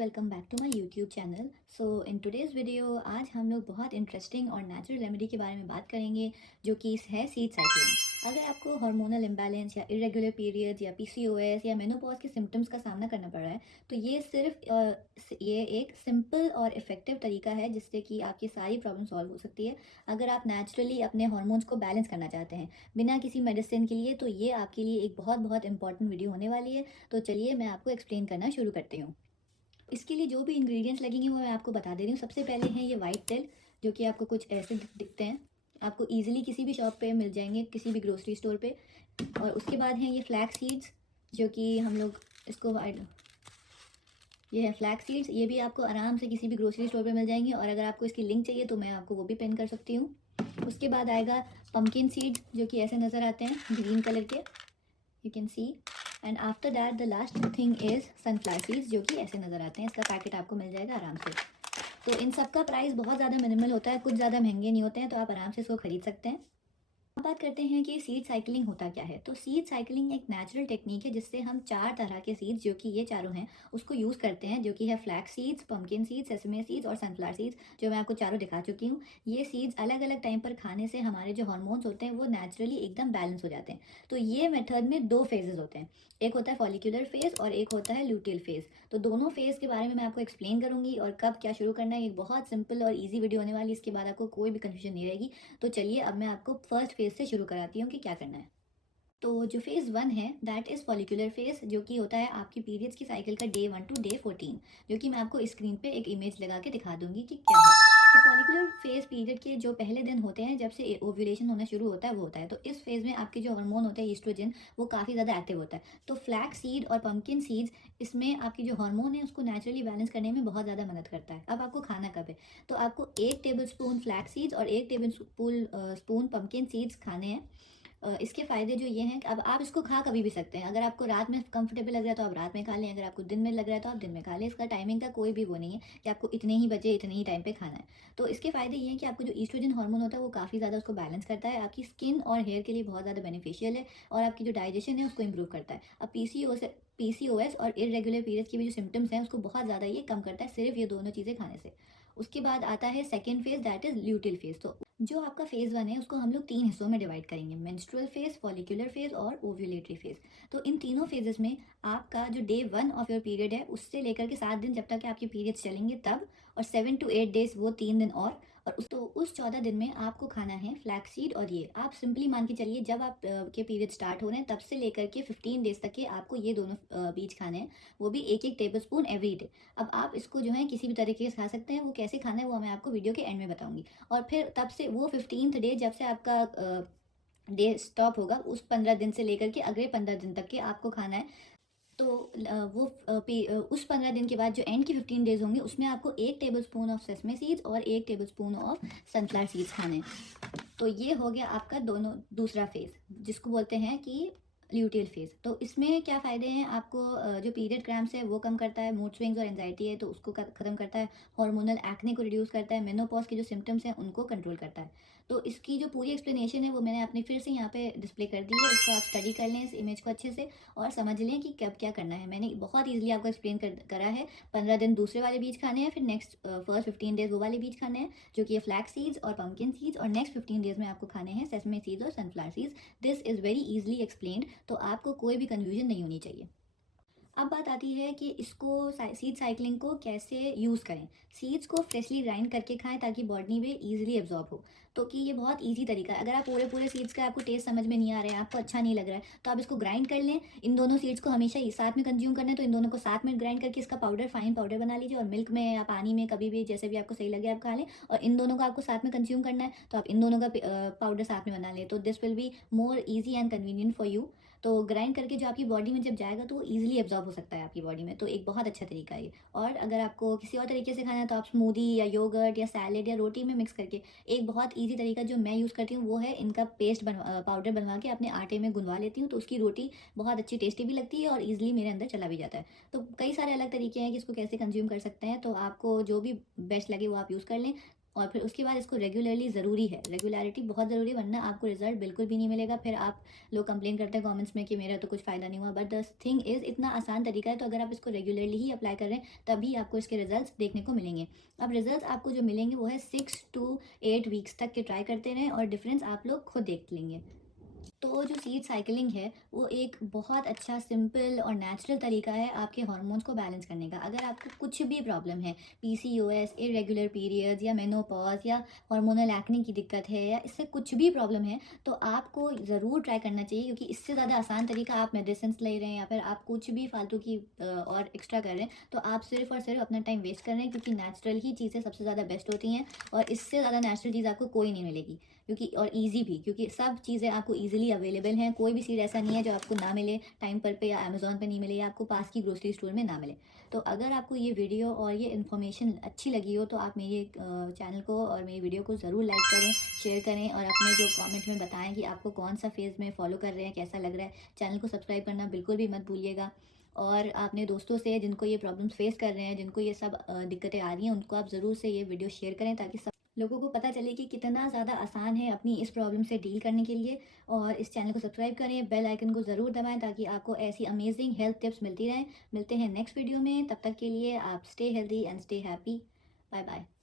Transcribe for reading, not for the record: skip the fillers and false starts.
Welcome back to my YouTube channel. So in today's video आज हम लोग बहुत इंटरेस्टिंग और नेचुरल रेमेडी के बारे में बात करेंगे जो कि है सीड साइक्लिंग। अगर आपको हार्मोनल इम्बैलेंस या इरेगुलर पीरियड्स या पीसीओएस या मेनोपॉज के सिम्टम्स का सामना करना पड़ रहा है तो ये ये एक सिंपल और इफ़ेक्टिव तरीका है जिससे कि आपकी सारी प्रॉब्लम सॉल्व हो सकती है। अगर आप नेचुरली अपने हार्मोन्स को बैलेंस करना चाहते हैं बिना किसी मेडिसिन के लिए, तो ये आपके लिए एक बहुत बहुत इंपॉर्टेंट वीडियो होने वाली है। तो चलिए मैं आपको एक्सप्लेन करना शुरू करती हूँ। इसके लिए जो भी इंग्रेडिएंट्स लगेंगे वो मैं आपको बता दे रही हूँ। सबसे पहले है ये वाइट तिल, जो कि आपको कुछ ऐसे दिखते हैं। आपको इजीली किसी भी शॉप पे मिल जाएंगे, किसी भी ग्रोसरी स्टोर पे। और उसके बाद है ये फ्लैक्स सीड्स, जो कि हम लोग इसको ये है फ्लैक्स सीड्स। ये भी आपको आराम से किसी भी ग्रोसरी स्टोर पे मिल जाएंगे, और अगर आपको इसकी लिंक चाहिए तो मैं आपको वो भी पिन कर सकती हूँ। उसके बाद आएगा पम्पकिन सीड्स, जो कि ऐसे नज़र आते हैं ग्रीन कलर के, you can see. And after that the last thing is sunflower seeds, जो कि ऐसे नज़र आते हैं। इसका पैकेट आपको मिल जाएगा आराम से। तो इन सब का प्राइस बहुत ज़्यादा मिनिमल होता है, कुछ ज़्यादा महंगे नहीं होते हैं, तो आप आराम से इसको खरीद सकते हैं। अब बात करते हैं कि सीड साइकिलिंग होता क्या है। तो सीड साइकिलिंग एक नेचुरल टेक्निक है जिससे हम 4 तरह के सीड्स, जो कि ये चारों हैं, उसको यूज़ करते हैं, जो कि है flax seeds, pumpkin seeds, sesame seeds और सनफ्लावर सीड्स, जो मैं आपको चारों दिखा चुकी हूँ। ये सीड्स अलग अलग टाइम पर खाने से हमारे जो हार्मोन्स होते हैं वो नेचुरली एकदम बैलेंस हो जाते हैं। तो ये मेथड में 2 फेजेस होते हैं, एक होता है फॉलिकुलर फेज और एक होता है ल्यूटियल फेज। तो दोनों फेज के बारे में मैं आपको एक्सप्लेन करूंगी, और कब क्या शुरू करना है। एक बहुत सिंपल और ईजी वीडियो होने वाली है, इसके बाद आपको कोई भी कन्फ्यूजन नहीं रहेगी। तो चलिए अब मैं आपको फर्स्ट फेज से शुरू कराती हूँ कि क्या करना है। तो जो फेज़ 1 है दैट इज़ फॉलिकुलर फेज़, जो कि होता है आपकी पीरियड्स की साइकिल का डे 1 टू डे 14, जो कि मैं आपको स्क्रीन पे एक इमेज लगा के दिखा दूंगी कि क्या है। तो फॉलिकुलर फेज़ पीरियड के जो पहले दिन होते हैं, जब से ओव्यूलेशन होना शुरू होता है, वो होता है। तो इस फेज़ में आपके जो हार्मोन होते हैं ईस्ट्रोजन, वो काफ़ी ज़्यादा एक्टिव होता है। तो फ्लैक्स सीड और पम्पकिन सीड्स, इसमें आपकी जो हार्मोन है उसको नेचुरली बैलेंस करने में बहुत ज़्यादा मदद करता है। अब आपको खाना कब है, तो आपको 1 टेबल स्पून फ्लैक्स सीड्स और 1 टेबल स्पून पम्पकिन सीड्स खाने हैं। इसके फ़ायदे जो ये हैं कि अब आप इसको खा कभी भी सकते हैं। अगर आपको रात में कंफर्टेबल लग रहा है तो आप रात में खा लें, अगर आपको दिन में लग रहा है तो आप दिन में खा लें। इसका टाइमिंग का कोई भी वो नहीं है कि आपको इतने ही बजे इतने ही टाइम पे खाना है। तो इसके फ़ायदे ये हैं कि आपको जो ईस्ट्रोजन हार्मोन होता है वो काफ़ी ज़्यादा उसको बैलेंस करता है, आपकी स्किन और हेयर के लिए बहुत ज़्यादा बेनिफिशियल है, और आपकी जो डाइजेशन है उसको इम्प्रूव करता है। अब पीसीओएस और इरेगुलर पीरियड्स के भी जो सिम्टम्स हैं उसको बहुत ज़्यादा ये कम करता है, सिर्फ ये दोनों चीज़ें खाने से। उसके बाद आता है second phase, that is luteal phase. तो जो आपका फेज़ 1 है उसको हम लोग 3 हिस्सों में डिवाइड करेंगे, मेंस्ट्रुअल फेज, फॉलिकुलर फेज और ओव्यूलेटरी फेज। तो इन तीनों फेजेस में आपका जो डे 1 ऑफ योर पीरियड है उससे लेकर के 7 दिन जब तक आपके पीरियड्स चलेंगे तब, और 7 to 8 डेज वो 3 दिन और उस 14 दिन में आपको खाना है फ्लैक्सीड। और ये आप सिंपली मान के चलिए, जब आप के पीरियड स्टार्ट हो रहे हैं तब से लेकर के 15 डेज तक के आपको ये दोनों बीज खाने हैं, वो भी 1 1 टेबल स्पून एवरी डे। अब आप इसको जो है किसी भी तरीके से खा सकते हैं, वो कैसे खाना है वो मैं आपको वीडियो के एंड में बताऊंगी। और फिर तब से वो 15th डे, जब से आपका डे स्टॉप होगा, उस 15 दिन से लेकर के अगले 15 दिन तक के आपको खाना है। तो उस 15 दिन के बाद जो एंड की 15 डेज होंगे उसमें आपको 1 table spoon of sesame seeds और 1 table spoon of sunflower seeds खाने हैं। तो ये हो गया आपका दोनों दूसरा फेज, जिसको बोलते हैं कि ल्यूटियल फेज। तो इसमें क्या फ़ायदे हैं आपको, जो पीरियड क्रैम्प्स है वो कम करता है, मूड स्विंग्स और एंजाइटी है तो उसको ख़त्म करता है, हार्मोनल एक्ने को रिड्यूस करता है, मेनोपॉज के जो सिम्टम्स हैं उनको कंट्रोल करता है। तो इसकी जो पूरी एक्सप्लेनेशन है वो मैंने अपनी फिर से यहाँ पे डिस्प्ले कर दी है, उसको आप स्टडी कर लें इस इमेज को अच्छे से, और समझ लें कि कब क्या करना है। मैंने बहुत ईजिली आपको एक्सप्लेन करा है। 15 दिन दूसरे वाले बीज खाने हैं, फिर नेक्स्ट फर्स्ट 15 डेज वो वाले बीज खाने हैं, जो कि ये फ्लैक्स सीड्स और पम्पकिन सीड्स, और नेक्स्ट 15 डेज में आपको खाने हैं सेसमे सीड्स और sunflower seeds. This is very easily explained, तो आपको कोई भी कन्फ्यूजन नहीं होनी चाहिए। अब बात आती है कि इसको सीड साइकिलिंग को कैसे यूज़ करें। सीड्स को फ्रेशली ग्राइंड करके खाएं ताकि बॉडी में ईजिली एब्जॉर्ब हो। तो कि ये बहुत इजी तरीका है। अगर आप पूरे पूरे सीड्स का आपको टेस्ट समझ में नहीं आ रहा है, आपको अच्छा नहीं लग रहा है, तो आप इसको ग्राइंड कर लें। इन दोनों सीड्स को हमेशा साथ में कंज्यूम करना है, तो इन दोनों को साथ में ग्राइंड करके इसका पाउडर, फाइन पाउडर बना लीजिए, और मिल्क में या पानी में कभी भी जैसे भी आपको सही लगे आप खा लें। और इन दोनों को आपको साथ में कंज्यूम करना है, तो आप इन दोनों का पाउडर साथ में बना लें। तो this will be more easy and convenient for you. तो ग्राइंड करके जो आपकी बॉडी में जब जाएगा तो वो ईजिली एब्जॉर्ब हो सकता है आपकी बॉडी में, तो एक बहुत अच्छा तरीका है ये। और अगर आपको किसी और तरीके से खाना है तो आप स्मूदी या योगर्ट या सैलेड या रोटी में मिक्स करके, एक बहुत ईजी तरीका जो मैं यूज़ करती हूँ वो है इनका पाउडर बनवा के अपने आटे में गुनवा लेती हूँ, तो उसकी रोटी बहुत अच्छी टेस्टी भी लगती है और ईजिली मेरे अंदर चला भी जाता है। तो कई सारे अलग तरीके हैं कि इसको कैसे कंज्यूम कर सकते हैं, तो आपको जो भी बेस्ट लगे वो आप यूज़ कर लें। और फिर उसके बाद इसको रेगुलरली ज़रूरी है, रेगुलरिटी बहुत ज़रूरी है, वरना आपको रिजल्ट बिल्कुल भी नहीं मिलेगा। फिर आप लोग कंप्लेन करते हैं कमेंट्स में कि मेरा तो कुछ फ़ायदा नहीं हुआ, बट द थिंग इज़ इतना आसान तरीका है, तो अगर आप इसको रेगुलरली ही अप्लाई कर रहे हैं तभी आपको इसके रिजल्ट्स देखने को मिलेंगे। अब रिजल्ट्स आपको जो मिलेंगे वो है 6 to 8 वीक्स तक के ट्राई करते रहें और डिफरेंस आप लोग खुद देख लेंगे। तो जो सीड साइकिलिंग है वो एक बहुत अच्छा सिंपल और नेचुरल तरीका है आपके हार्मोन्स को बैलेंस करने का। अगर आपको कुछ भी प्रॉब्लम है, पीसीओएस, इरेगुलर पीरियड्स या मेनोपॉज या हार्मोनल एक्ने की दिक्कत है या इससे कुछ भी प्रॉब्लम है, तो आपको ज़रूर ट्राई करना चाहिए, क्योंकि इससे ज़्यादा आसान तरीका आप मेडिसिन ले रहे हैं या फिर आप कुछ भी फालतू की और एक्स्ट्रा कर रहे हैं, तो आप सिर्फ और सिर्फ अपना टाइम वेस्ट कर रहे हैं, क्योंकि नेचुरल ही चीज़ें सबसे ज़्यादा बेस्ट होती हैं और इससे ज़्यादा नेचुरल चीज़ आपको कोई नहीं मिलेगी। क्योंकि और ईज़ी भी, क्योंकि सब चीज़ें आपको ईज़िली अवेलेबल हैं, कोई भी सीड ऐसा नहीं है जो आपको ना मिले टाइम पर पे या अमेज़न पे नहीं मिले या आपको पास की ग्रोसरी स्टोर में ना मिले। तो अगर आपको ये वीडियो और ये इन्फॉर्मेशन अच्छी लगी हो तो आप मेरे चैनल को और मेरी वीडियो को ज़रूर लाइक करें, शेयर करें और अपने जो कमेंट में बताएं कि आपको कौन सा फेज़ में फॉलो कर रहे हैं, कैसा लग रहा है। चैनल को सब्सक्राइब करना बिल्कुल भी मत भूलिएगा। और अपने दोस्तों से जिनको ये प्रॉब्लम्स फेस कर रहे हैं, जिनको ये सब दिक्कतें आ रही हैं, उनको आप ज़रूर से ये वीडियो शेयर करें, ताकि सब लोगों को पता चले कि कितना ज़्यादा आसान है अपनी इस प्रॉब्लम से डील करने के लिए। और इस चैनल को सब्सक्राइब करें, बेल आइकन को ज़रूर दबाएं, ताकि आपको ऐसी अमेजिंग हेल्थ टिप्स मिलती रहें। मिलते हैं नेक्स्ट वीडियो में, तब तक के लिए आप stay healthy and stay happy. Bye bye.